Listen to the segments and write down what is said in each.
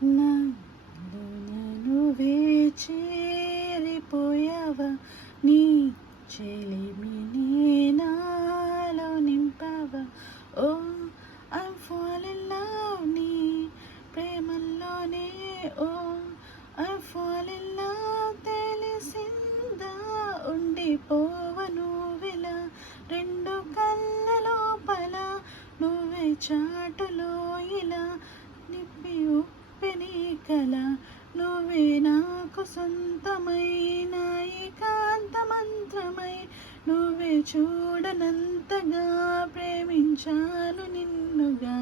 నాలోన నువ్వే చేరిపోయావా, నీ చెలిమిని నాలో నింపావా. ఓ ఐ ఫాల్ ఇన్ లవ్ నీ ప్రేమల్లోనే. Oh I fall in love తెలిసిందా, ఉండిపోవ నువ్విలా రెండు కళ్ళ లోపల, నువ్వే చాటులో ఇలా నిప్పి ఉప్పెని కల. నువ్వే నాకు సొంతమైన ఏకాంత మంత్రమై, నువ్వే చూడనంతగా ప్రేమించాను నిన్నుగా.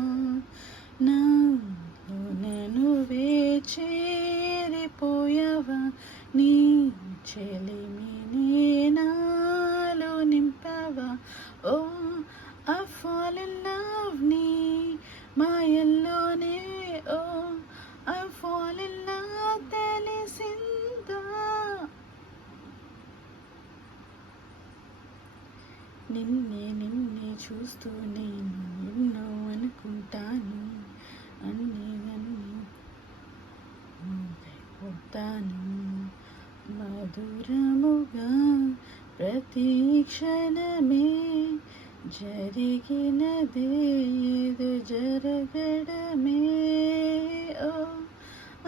నాలోన నువ్వే చేరిపోయావా, నీ చెలిమిని నాలో నింపావా. ఓ ఐ ఫాల్ ఇన్ లవ్ నీ మాయల్లోనే. ఓ ఐ ఫాల్ ఇన్ లవ్ తెలిసిందా. నిన్నే నిన్నే చూస్తూ నేను ఎన్నో అనుకుంటాను, అన్నీ పోతాను. మధురముగా ప్రతి క్షణమే జరిగినదే ఏదో జరగడమే. ఓ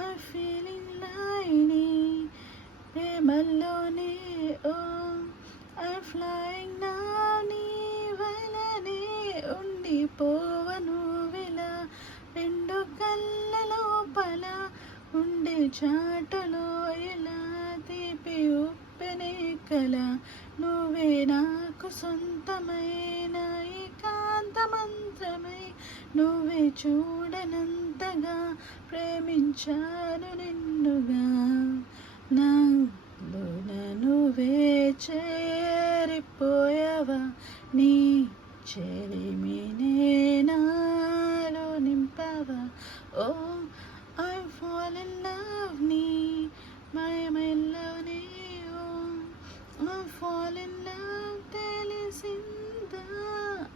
ఐ ఫీలింగ్ లైని ప్రేమల్లోనే. ఓ ఐ ఫ్లయింగ్ నా నీ వలనే, ఉండిపోవ నువ్విలా రెండు కళ్ళ లోపల, ఉండే చాటులో ఇలా తీపి ఉప్పెనే కల. నువ్వే నాకు సొంతమైన ఏకాంత మంత్రమై, నువ్వే చూడనంతగా ప్రేమించాను నిన్నుగా. నాలోన నువ్వే చేరిపోయావా, నీ చెలిమినే నాలో నింపావా. ఓ